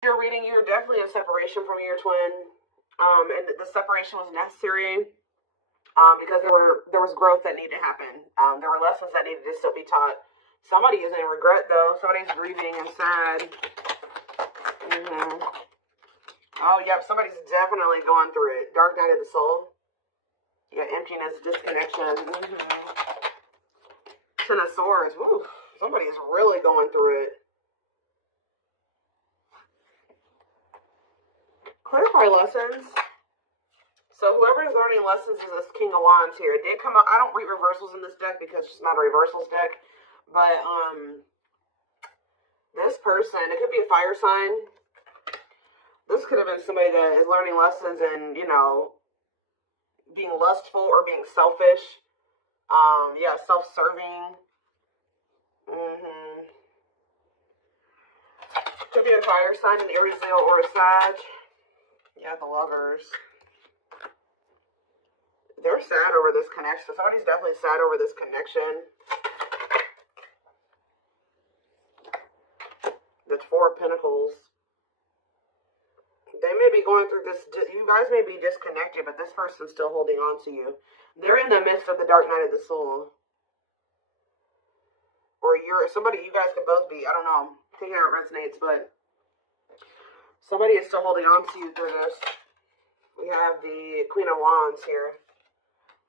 You're reading, you're definitely in separation from your twin. And the separation was necessary because there was growth that needed to happen. There were lessons that needed to still be taught. Somebody is in regret though. Somebody's grieving and sad. Oh, yep. Somebody's definitely going through it. Dark night of the soul. You got emptiness, disconnection. Ten of Swords. Woo. Somebody is really going through it. Clarify lessons. So whoever is learning lessons is this King of Wands here. It did come up. I don't read reversals in this deck because it's not a reversals deck. But this person, it could be a fire sign. This could have been somebody that is learning lessons and, you know, being lustful or being selfish. Yeah, self-serving. Could be a fire sign, an Aries, Leo, or a Sag. Yeah, the Lovers. They're sad over this connection. Somebody's definitely sad over this connection. The Four of Pentacles. They may be going through this. You guys may be disconnected, but this person's still holding on to you. They're in the midst of the dark night of the soul. Or you're somebody, you guys could both be. I don't know. Take it how it resonates, but somebody is still holding on to you through this. We have the Queen of Wands here.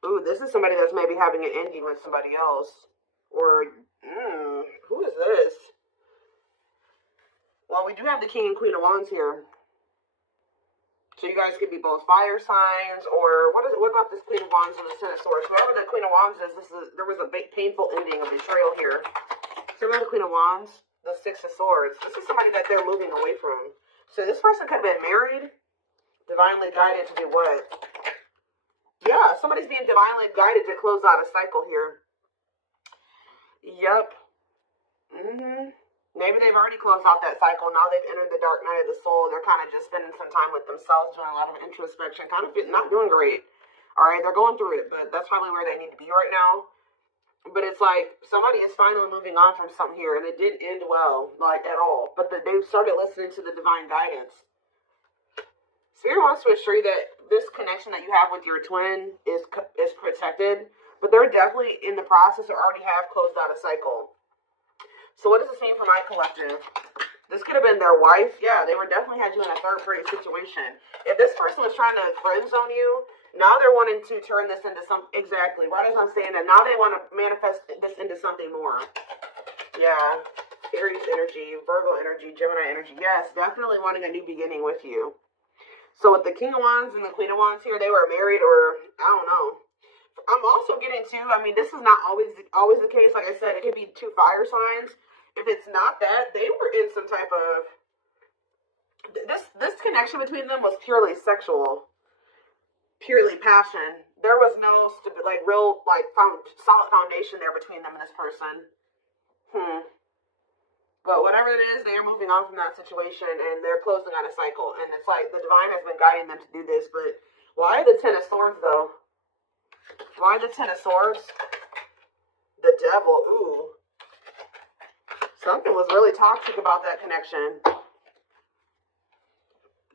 Ooh, this is somebody that's maybe having an ending with somebody else. Or, who is this? Well, we do have the King and Queen of Wands here. So you guys could be both fire signs, or what about this Queen of Wands and the Ten of Swords? Whoever the Queen of Wands is, there was a big painful ending of betrayal here. So remember the Queen of Wands, the Six of Swords. This is somebody that they're moving away from. So this person could have been married, divinely guided to do what? Yeah, somebody's being divinely guided to close out a cycle here. Yep. Maybe they've already closed out that cycle. Now they've entered the dark night of the soul. They're kind of just spending some time with themselves, doing a lot of introspection, kind of not doing great. All right, they're going through it, but that's probably where they need to be right now. But it's like somebody is finally moving on from something here, and it didn't end well, like at all. But they've started listening to the divine guidance. Spirit wants to assure you that this connection that you have with your twin is protected, but they're definitely in the process or already have closed out a cycle. So what does this mean for my collective? This could have been their wife. Yeah, they were definitely had you in a third-party situation. If this person was trying to friend zone you, now they're wanting to turn this into something. Exactly. Right as I'm saying that, now they want to manifest this into something more. Yeah. Aries energy, Virgo energy, Gemini energy. Yes, definitely wanting a new beginning with you. So with the King of Wands and the Queen of Wands here, they were married, or I don't know. I'm also getting to, I mean, this is not always the case. Like I said, it could be two fire signs. If it's not that, they were in some type of, this connection between them was purely sexual, purely passion. There was no real solid foundation there between them and this person. But whatever it is, they are moving on from that situation and they're closing out a cycle. And it's like the divine has been guiding them to do this. But why the Ten of Swords though? Why the Ten of Swords? The Devil. Ooh. Something was really toxic about that connection.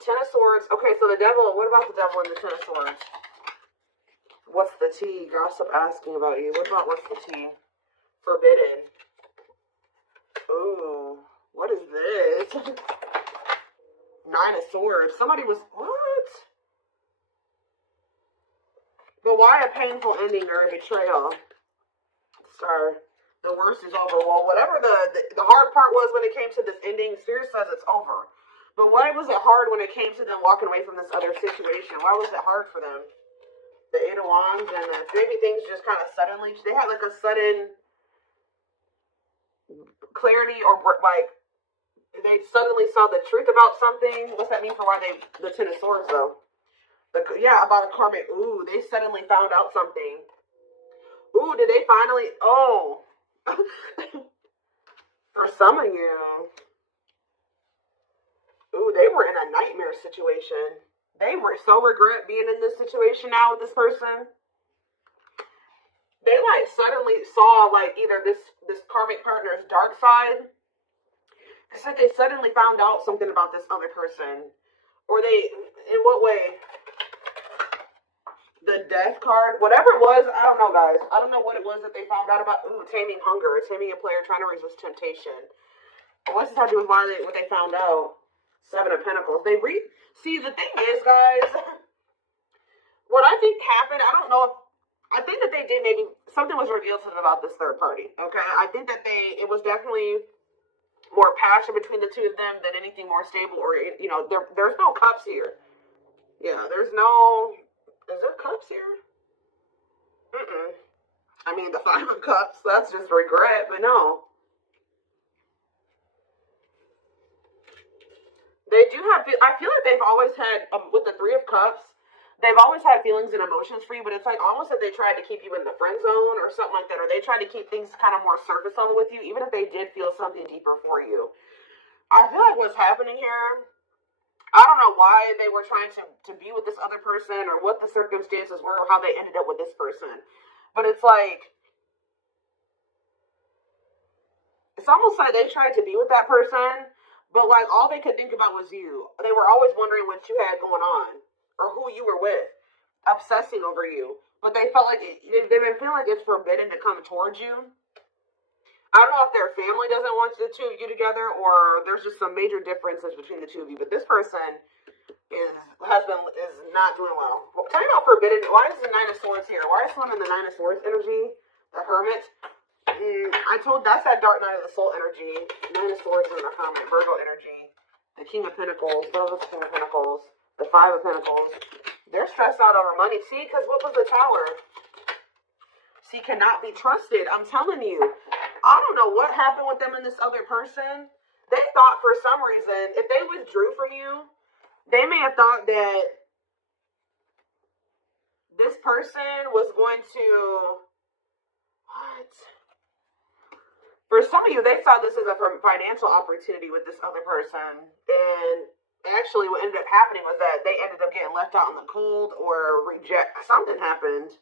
Ten of Swords. Okay, so the Devil. What about the Devil and the Ten of Swords? What's the tea? Gossip asking about you. What about what's the tea? Forbidden. Ooh. What is this? Nine of Swords. Somebody was... What? But why a painful ending or a betrayal? Star. The worst is over. Well, whatever the hard part was when it came to this ending, Spirit says it's over. But why was it hard when it came to them walking away from this other situation? Why was it hard for them? The Eight of Wands and maybe things just kind of suddenly, they had like a sudden clarity or like they suddenly saw the truth about something. What's that mean for why the Ten of Swords though? Yeah, about a karmic. Ooh, they suddenly found out something. Ooh, did they finally? Oh. For some of you. Ooh, they were in a nightmare situation. They were so regret being in this situation now with this person. They like suddenly saw like either this karmic partner's dark side, It's like they suddenly found out something about this other person. Or they, in what way? The death card, whatever it was, I don't know, guys. I don't know what it was that they found out about. Ooh, taming hunger, taming a player trying to resist temptation. What's this have to do with what they found out? Seven of Pentacles. See, the thing is, guys, what I think happened, I don't know if, I think that they did maybe, something was revealed to them about this third party, okay? I think that it was definitely more passion between the two of them than anything more stable, or, you know, there's no cups here. Yeah, there's no, is there cups here? I mean, the Five of Cups, that's just regret, but no. They do have, I feel like they've always had, with the Three of Cups, they've always had feelings and emotions for you, but it's like almost that they tried to keep you in the friend zone or something like that, or they tried to keep things kind of more surface level with you, even if they did feel something deeper for you. I feel like what's happening here, I don't know why they were trying to be with this other person or what the circumstances were or how they ended up with this person. But it's like, it's almost like they tried to be with that person, but like all they could think about was you. They were always wondering what you had going on or who you were with, obsessing over you. But they felt like they've been feeling like it's forbidden to come towards you. I don't know if their family doesn't want the two of you together or there's just some major differences between the two of you. But this person is not doing well. Tell me about forbidden. Why is the Nine of Swords here? Why is someone in the Nine of Swords energy? The Hermit. That's that dark night of the soul energy. Nine of Swords and the Hermit. Virgo energy. The King of Pentacles. What was the King of Pentacles? The Five of Pentacles. They're stressed out over money. See, because what was the Tower? See, cannot be trusted. I'm telling you. I don't know what happened with them and this other person. They thought for some reason, if they withdrew from you, they may have thought that this person was going to, what? For some of you, they saw this as a financial opportunity with this other person. And actually what ended up happening was that they ended up getting left out in the cold or something happened.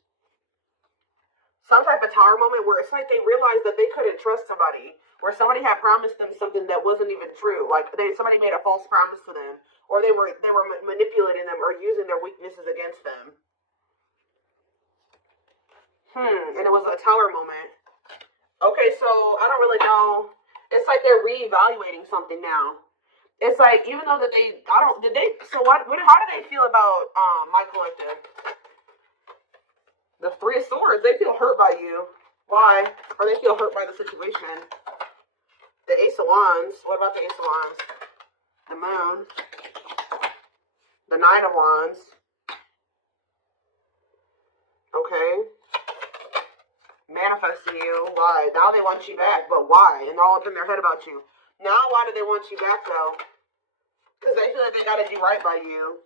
Some type of Tower moment where it's like they realized that they couldn't trust somebody, where somebody had promised them something that wasn't even true. Like somebody made a false promise to them, or they were manipulating them or using their weaknesses against them. And it was a Tower moment. Okay, so I don't really know. It's like they're reevaluating something now. It's like even though that how do they feel about my collective? The Three of Swords, they feel hurt by you. Why? Or they feel hurt by the situation. The Ace of Wands. What about the Ace of Wands? The Moon. The Nine of Wands. Okay. Manifesting you. Why? Now they want you back, but why? And they're all up in their head about you. Now why do they want you back, though? Because they feel like they got to do right by you.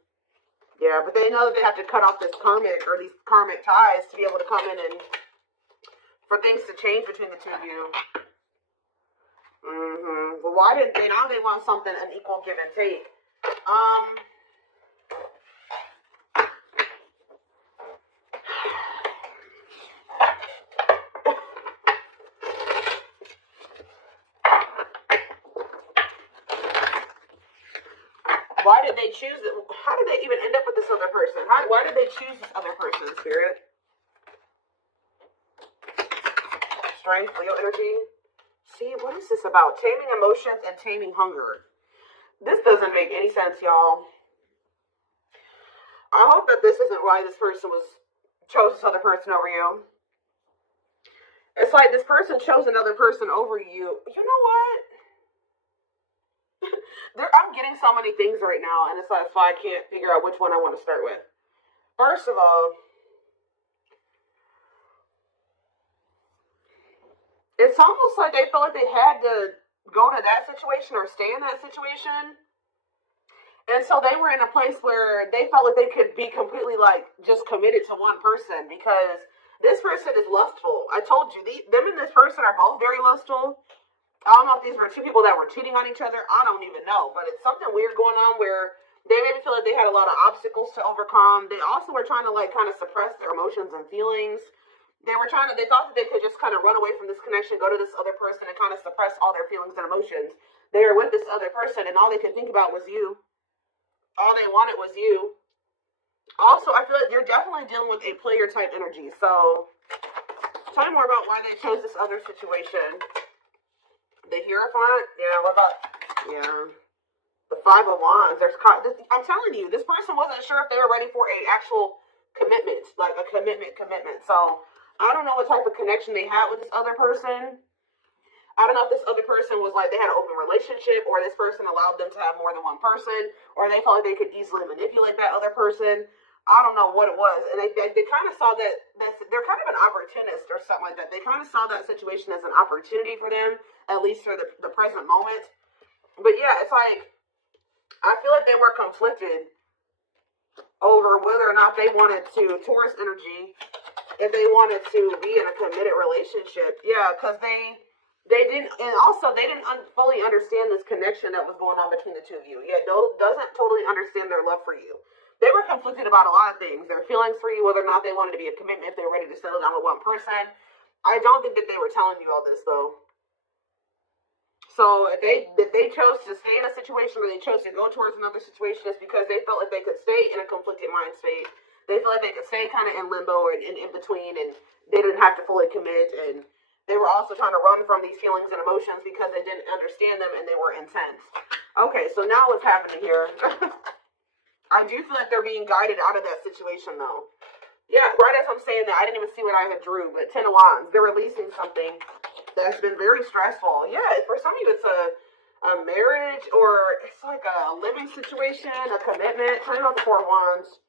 Yeah, but they know that they have to cut off these karmic ties to be able to come in and for things to change between the two of you. But why didn't they? Now they want something, an equal give and take. Why did they choose it? How did they even end up with this other person? Why did they choose this other person, Spirit? Strength, Leo energy. See, what is this about? Taming emotions and taming hunger. This doesn't make any sense, y'all. I hope that this isn't why this person chose this other person over you. It's like this person chose another person over you. You know what? I'm getting so many things right now, and it's like, so I can't figure out which one I want to start with. First of all, it's almost like they felt like they had to go to that situation or stay in that situation. And so they were in a place where they felt like they could be completely like just committed to one person because this person is lustful. I told you, them and this person are both very lustful. I don't know if these were two people that were cheating on each other. I don't even know. But it's something weird going on where they made me feel like they had a lot of obstacles to overcome. They also were trying to like kind of suppress their emotions and feelings. They thought that they could just kind of run away from this connection, go to this other person, and kind of suppress all their feelings and emotions. They were with this other person, and all they could think about was you. All they wanted was you. Also, I feel like you're definitely dealing with a player type energy. So, tell me more about why they chose this other situation. The Hierophant? Yeah, what about... Yeah. The Five of Wands. I'm telling you, this person wasn't sure if they were ready for a actual commitment. Like a commitment. So, I don't know what type of connection they had with this other person. I don't know if this other person was like they had an open relationship, or this person allowed them to have more than one person, or they felt like they could easily manipulate that other person. I don't know what it was. And they kind of saw that they're kind of an opportunist or something like that. They kind of saw that situation as an opportunity for them, at least for the present moment. But yeah, it's like, I feel like they were conflicted over whether or not they wanted to, Taurus energy, if they wanted to be in a committed relationship. Yeah, because they didn't, and also they didn't fully understand this connection that was going on between the two of you. Yeah, doesn't totally understand their love for you. They were conflicted about a lot of things. Their feelings for you, whether or not they wanted to be a commitment, if they were ready to settle down with one person. I don't think that they were telling you all this, though. So if they chose to stay in a situation, or they chose to go towards another situation, it's because they felt like they could stay in a conflicted mind state. They felt like they could stay kind of in limbo and in between, and they didn't have to fully commit. And they were also trying to run from these feelings and emotions because they didn't understand them, and they were intense. Okay, so now what's happening here? I do feel like they're being guided out of that situation, though. Yeah, right as I'm saying that, I didn't even see what I had drew, but Ten of Wands. They're releasing something that's been very stressful. Yeah, for some of you, it's a marriage, or it's like a living situation, a commitment. Tell me about the Four of Wands.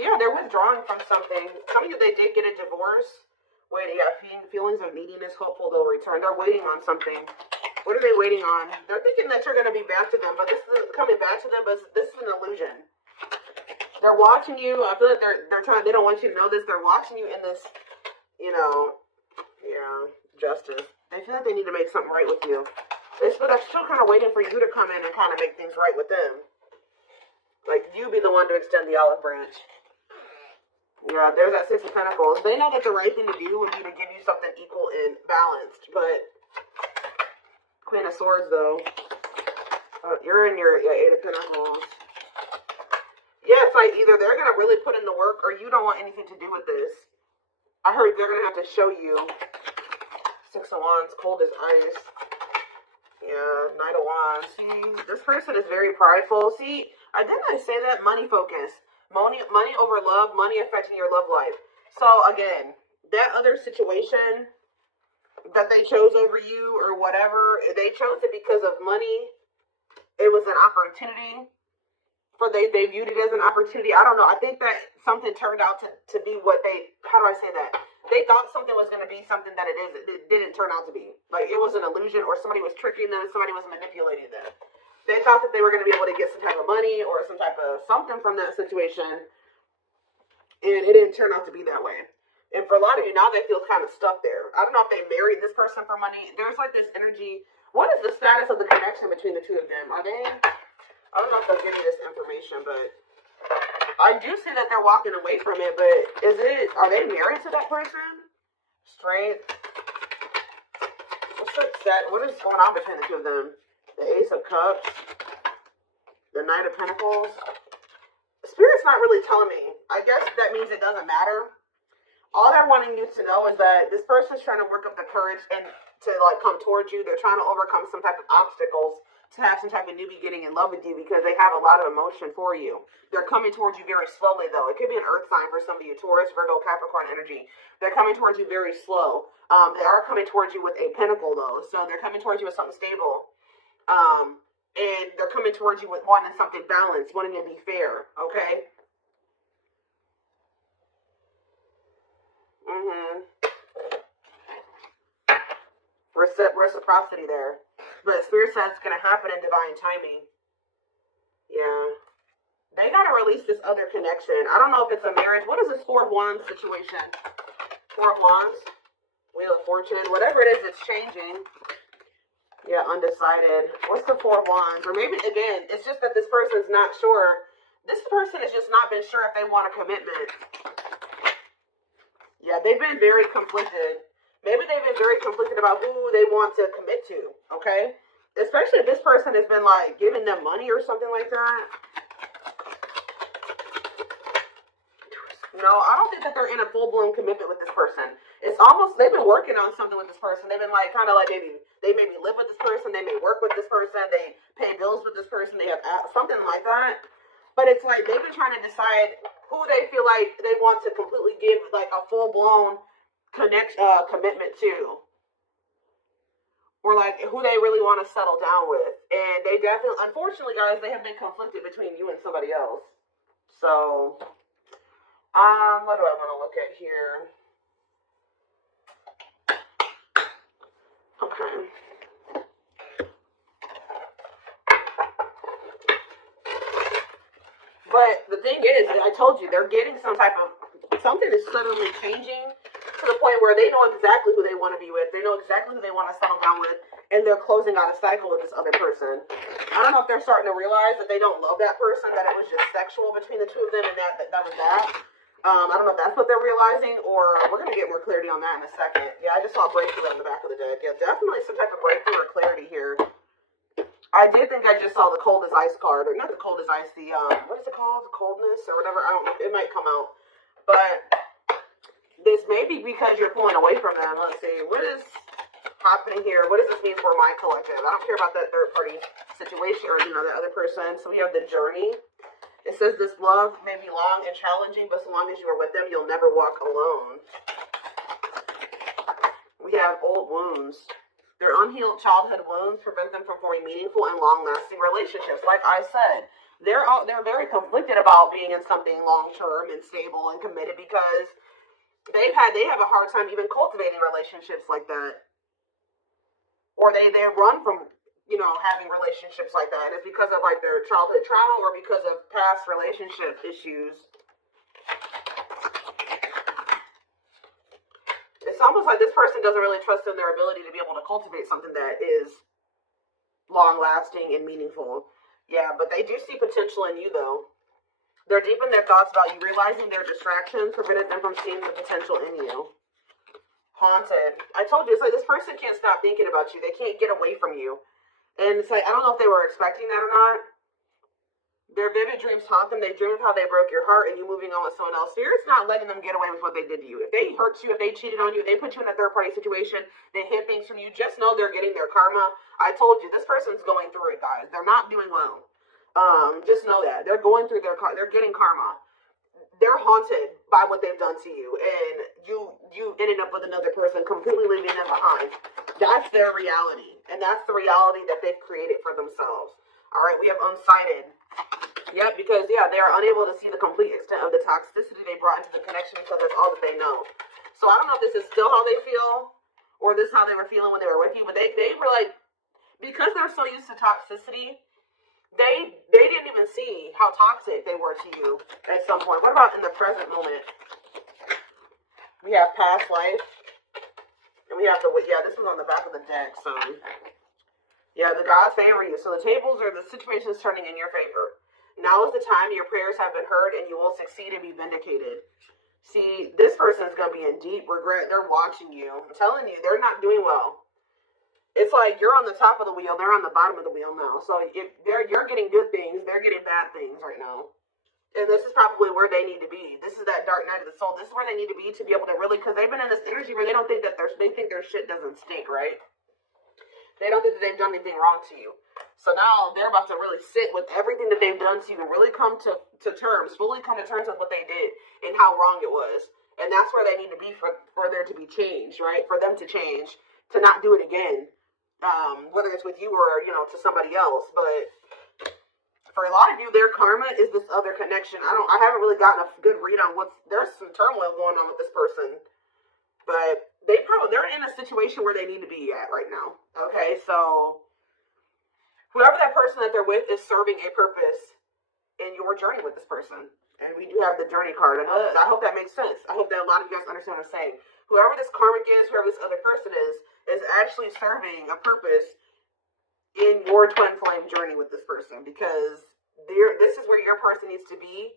Yeah, they're withdrawing from something. Some of you, they did get a divorce. Wait, yeah, feelings of neediness, hopeful they'll return. They're waiting on something. What are they waiting on? They're thinking that you're going to be back to them, but this isn't coming back to them, but this is an illusion. They're watching you. I feel like they're trying. They don't want you to know this. They're watching you in this, justice. They feel like they need to make something right with you. They're still kind of waiting for you to come in and kind of make things right with them. Like, you be the one to extend the olive branch. Yeah, there's that Six of Pentacles. They know that the right thing to do would be to give you something equal and balanced, but Queen of Swords, though. You're in your Eight of Pentacles. Yeah, it's like either they're going to really put in the work, or you don't want anything to do with this. I heard they're going to have to show you. Six of Wands, cold as ice. Yeah, Knight of Wands. See, this person is very prideful. See, didn't I say that? Money focus. Money over love, money affecting your love life. So, again, that other situation that they chose over you or whatever, they chose it because of money. It was an opportunity. They viewed it as an opportunity. I don't know. I think that something turned out to be what how do I say that? They thought something was going to be something that it didn't turn out to be. Like, it was an illusion, or somebody was tricking them, somebody was manipulating them. They thought that they were going to be able to get some type of money or some type of something from that situation, and it didn't turn out to be that way. And for a lot of you, now they feel kind of stuck there. I don't know if they married this person for money. There's like this energy. What is the status of the connection between the two of them? I don't know if they'll give you this information, but I do see that they're walking away from it, but are they married to that person? Straight. What is going on between the two of them? The Ace of Cups. The Knight of Pentacles. Spirit's not really telling me. I guess that means it doesn't matter. All they're wanting you to know is that this person's trying to work up the courage and to come towards you. They're trying to overcome some type of obstacles, to have some type of new beginning in love with you, because they have a lot of emotion for you. They're coming towards you very slowly, though. It could be an earth sign for some of you, Taurus, Virgo, Capricorn energy. They're coming towards you very slow. They are coming towards you with a pentacle, though. So they're coming towards you with something stable. And they're coming towards you with wanting something balanced, wanting to be fair, okay? Reciprocity there. But Spirit says it's going to happen in divine timing. Yeah. They got to release this other connection. I don't know if it's a marriage. What is this Four of Wands situation? Four of Wands. Wheel of Fortune. Whatever it is, it's changing. Yeah, undecided. What's the Four of Wands? Or maybe, again, it's just that this person's not sure. This person has just not been sure if they want a commitment. Yeah, they've been very conflicted. Maybe they've been very conflicted about who they want to commit to, okay? Especially if this person has been, like, giving them money or something like that. No, I don't think that they're in a full-blown commitment with this person. It's almost, they've been working on something with this person. They've been, like, kind of like they maybe live with this person. They may work with this person. They pay bills with this person. They have something like that. But it's like they've been trying to decide who they feel like they want to completely give, like, a full-blown commitment to. Or, like, who they really want to settle down with. And they definitely, unfortunately, guys, they have been conflicted between you and somebody else. So, what do I want to look at here? Okay. But the thing is, I told you, they're getting something is suddenly changing to the point where they know exactly who they want to be with. They know exactly who they want to settle down with, and they're closing out a cycle with this other person. I don't know if they're starting to realize that they don't love that person, that it was just sexual between the two of them, and that was that. I don't know if that's what they're realizing, or we're going to get more clarity on that in a second. Yeah, I just saw a breakthrough on the back of the deck. Yeah, definitely some type of breakthrough or clarity here. I did think I just saw the cold as ice card, or not the cold as ice, the, what is it called? Coldness or whatever. I don't know. It might come out. But this may be because you're pulling away from them. Let's see. What is happening here? What does this mean for my collective? I don't care about that third party situation or, you know, the other person. So we have the journey. It says this love may be long and challenging, but so long as you are with them, you'll never walk alone. We have old wounds. Their unhealed childhood wounds prevent them from forming meaningful and long-lasting relationships. Like I said, they're very conflicted about being in something long-term and stable and committed because they have a hard time even cultivating relationships like that. Or they run from, you know, having relationships like that. And it's because of, like, their childhood trauma or because of past relationship issues. It's almost like this person doesn't really trust in their ability to be able to cultivate something that is long-lasting and meaningful. Yeah, but they do see potential in you, though. They're deep in their thoughts about you, realizing their distractions prevented them from seeing the potential in you. Haunted. I told you, it's like this person can't stop thinking about you. They can't get away from you. And it's like, I don't know if they were expecting that or not. Their vivid dreams haunt them. They dream of how they broke your heart and you moving on with someone else. Spirit's not letting them get away with what they did to you. If they hurt you, if they cheated on you, if they put you in a third-party situation, they hid things from you, just know they're getting their karma. I told you, this person's going through it, guys. They're not doing well. Just know that. They're going through they're getting karma. They're haunted by what they've done to you, and you ended up with another person, completely leaving them behind. That's their reality, and that's the reality that they've created for themselves. All right, we have unsighted. Yep, because, yeah, they are unable to see the complete extent of the toxicity they brought into the connection because that's all that they know. So I don't know if this is still how they feel, or this is how they were feeling when they were with you, but they were like, because they're so used to toxicity, they didn't even see how toxic they were to you at some point. What about in the present moment? We have past life. And we have this is on the back of the deck, so. Yeah, the gods favor you. So the situation is turning in your favor. Now is the time your prayers have been heard and you will succeed and be vindicated. See, this person is going to be in deep regret. They're watching you. I'm telling you, they're not doing well. It's like you're on the top of the wheel. They're on the bottom of the wheel now. So if you're getting good things, they're getting bad things right now. And this is probably where they need to be. This is that dark night of the soul. This is where they need to be to be able to really, because they've been in this energy where they don't think that they think their shit doesn't stink, right? They don't think that they've done anything wrong to you. So now they're about to really sit with everything that they've done to you and really come to terms, fully come to terms with what they did and how wrong it was. And that's where they need to be for there to be change, right? For them to change, to not do it again. Whether it's with you or, you know, to somebody else. But for a lot of you, their karma is this other connection. I haven't really gotten a good read on there's some turmoil going on with this person. But they're in a situation where they need to be at right now. Okay, so whoever that person that they're with is serving a purpose in your journey with this person. And we do have the journey card. And I hope that makes sense. I hope that a lot of you guys understand what I'm saying. Whoever this karmic is, whoever this other person is actually serving a purpose in your twin flame journey with this person. Because this is where your person needs to be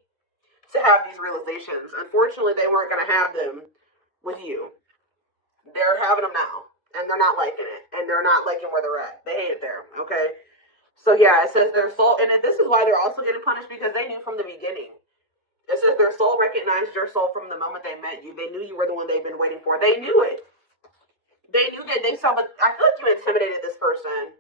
to have these realizations. Unfortunately, they weren't going to have them with you. They're having them now, and they're not liking it, and they're not liking where they're at. They hate it there, okay? So yeah, it says their soul, and this is why they're also getting punished, because they knew from the beginning. It says their soul recognized your soul from the moment they met you. They knew you were the one they've been waiting for. They knew it. They knew that they saw, but I feel like you intimidated this person.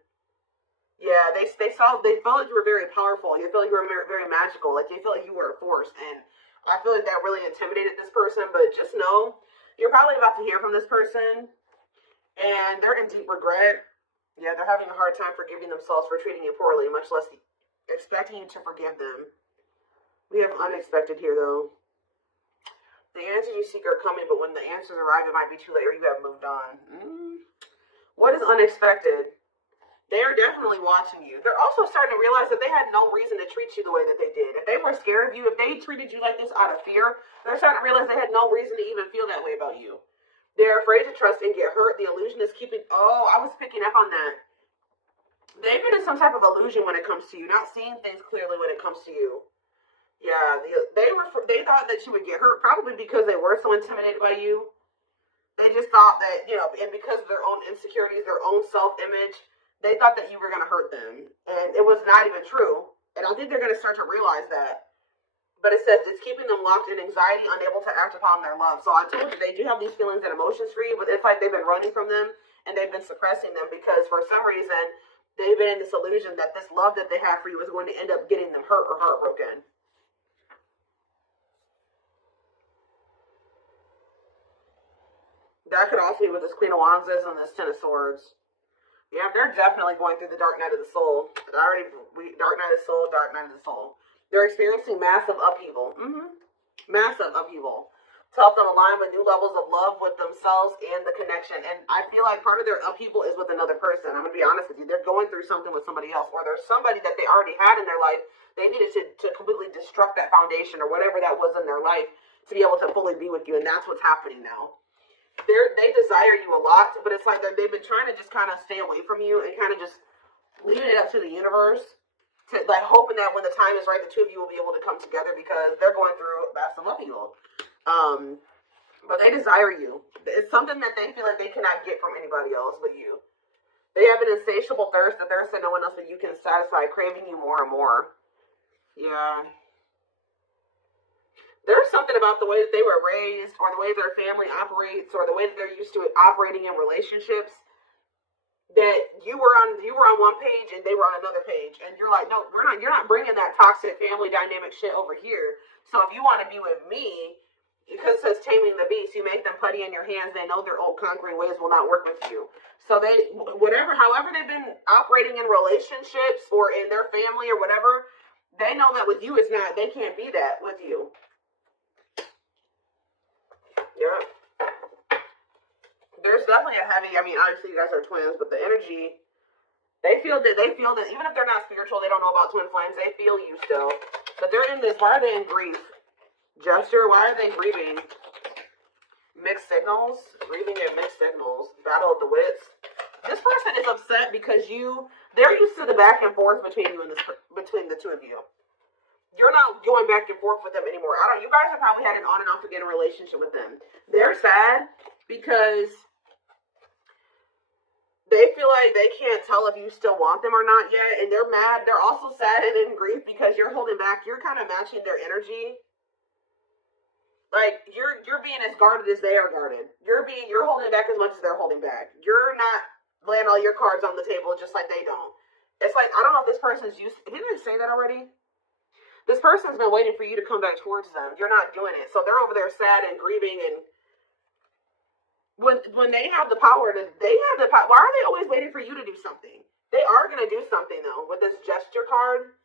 Yeah, they felt like you were very powerful. You feel like you were very magical. Like they felt like you were a force, and I feel like that really intimidated this person. But just know, you're probably about to hear from this person, and they're in deep regret. Yeah, they're having a hard time forgiving themselves for treating you poorly, much less expecting you to forgive them. We have unexpected here, though. The answers you seek are coming, but when the answers arrive, it might be too late, or you have moved on. What is unexpected? They are definitely watching you. They're also starting to realize that they had no reason to treat you the way that they did. If they were scared of you, if they treated you like this out of fear, they're starting to realize they had no reason to even feel that way about you. They're afraid to trust and get hurt. The illusion is keeping... Oh, I was picking up on that. They've been in some type of illusion when it comes to you, not seeing things clearly when it comes to you. Yeah, they thought that you would get hurt, probably because they were so intimidated by you. They just thought that, and because of their own insecurities, their own self-image, they thought that you were going to hurt them. And it was not even true. And I think they're going to start to realize that. But it says it's keeping them locked in anxiety, unable to act upon their love. So I told you, they do have these feelings and emotions for you, but it's like they've been running from them, and they've been suppressing them because for some reason, they've been in this illusion that this love that they have for you is going to end up getting them hurt or heartbroken. That could also be what this Queen of Wands is and this Ten of Swords. Yeah, they're definitely going through the dark night of the soul. Dark night of the soul, dark night of the soul. They're experiencing massive upheaval. Massive upheaval. To help them align with new levels of love with themselves and the connection. And I feel like part of their upheaval is with another person. I'm going to be honest with you. They're going through something with somebody else. Or there's somebody that they already had in their life. They needed to completely destruct that foundation or whatever that was in their life to be able to fully be with you. And that's what's happening now. They desire you a lot, but it's like they've been trying to just kind of stay away from you and kind of just leaving it up to the universe, to like hoping that when the time is right, the two of you will be able to come together because they're going through massive upheaval. But they desire you. It's something that they feel like they cannot get from anybody else but you. They have an insatiable thirst, a thirst that no one else but you can satisfy, craving you more and more. Yeah. There's something about the way that they were raised or the way their family operates or the way that they're used to operating in relationships that you were on one page and they were on another page. And you're like, no, you're not bringing that toxic family dynamic shit over here. So if you want to be with me, because it says taming the beast, you make them putty in your hands. They know their old conquering ways will not work with you. So however they've been operating in relationships or in their family or whatever, they know that with you they can't be that with you. Yeah. There's definitely a heavy, obviously you guys are twins, but the energy, they feel that even if they're not spiritual, they don't know about twin flames, they feel you still. But they're in this, why are they in grief? Gesture, why are they grieving? Mixed signals, grieving and mixed signals, battle of the wits. This person is upset because they're used to the back and forth between between the two of you. You're not going back and forth with them anymore. You guys have probably had an on and off again relationship with them. They're sad because they feel like they can't tell if you still want them or not yet. And they're mad. They're also sad and in grief because you're holding back. You're kind of matching their energy. Like you're being as guarded as they are guarded. You're holding back as much as they're holding back. You're not laying all your cards on the table just like they don't. It's like, I don't know if this person's used. Didn't I say that already? This person's been waiting for you to come back towards them. You're not doing it. So they're over there sad and grieving. And when they have the power, why are they always waiting for you to do something? They are going to do something, though. With this gesture card,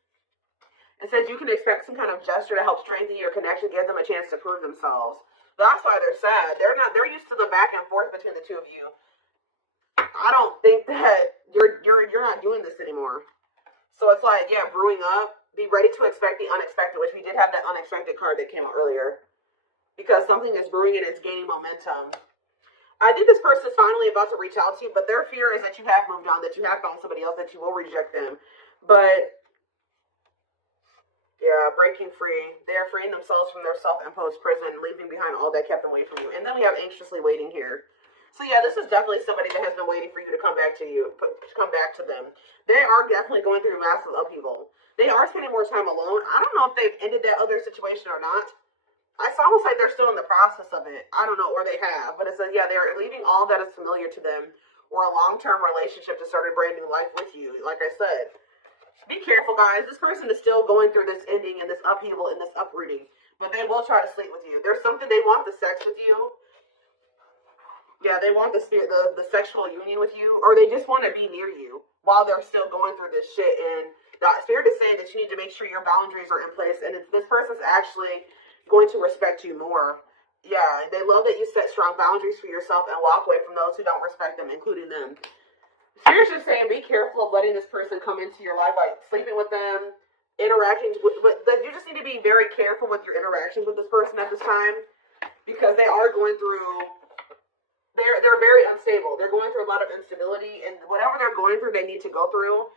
it says you can expect some kind of gesture to help strengthen your connection, give them a chance to prove themselves. That's why they're sad. They're used to the back and forth between the two of you. I don't think that you're not doing this anymore. So it's like, yeah, brewing up. Be ready to expect the unexpected, which we did have that unexpected card that came out earlier. Because something is brewing and it's gaining momentum. I think this person is finally about to reach out to you, but their fear is that you have moved on, that you have found somebody else, that you will reject them. But Yeah, breaking free. They're freeing themselves from their self-imposed prison, leaving behind all that kept them away from you. And then we have anxiously waiting here. So yeah, this is definitely somebody that has been waiting for you to come back to you, to come back to them. They are definitely going through massive upheaval. They are spending more time alone. I don't know if they've ended that other situation or not. It's almost like they're still in the process of it. I don't know, or they have. But it's yeah, they're leaving all that is familiar to them or a long-term relationship to start a brand new life with you. Like I said, be careful, guys. This person is still going through this ending and this upheaval and this uprooting. But they will try to sleep with you. There's something they want the sex with you. Yeah, they want the spirit, the sexual union with you, or they just want to be near you while they're still going through this shit. And the spirit is saying that you need to make sure your boundaries are in place, and this person's actually going to respect you more. Yeah, they love that you set strong boundaries for yourself and walk away from those who don't respect them, including them. Spirit's just saying, be careful of letting this person come into your life, like sleeping with them, interacting with. But you just need to be very careful with your interactions with this person at this time, because they are going through. They're very unstable. They're going through a lot of instability, and whatever they're going through, they need to go through.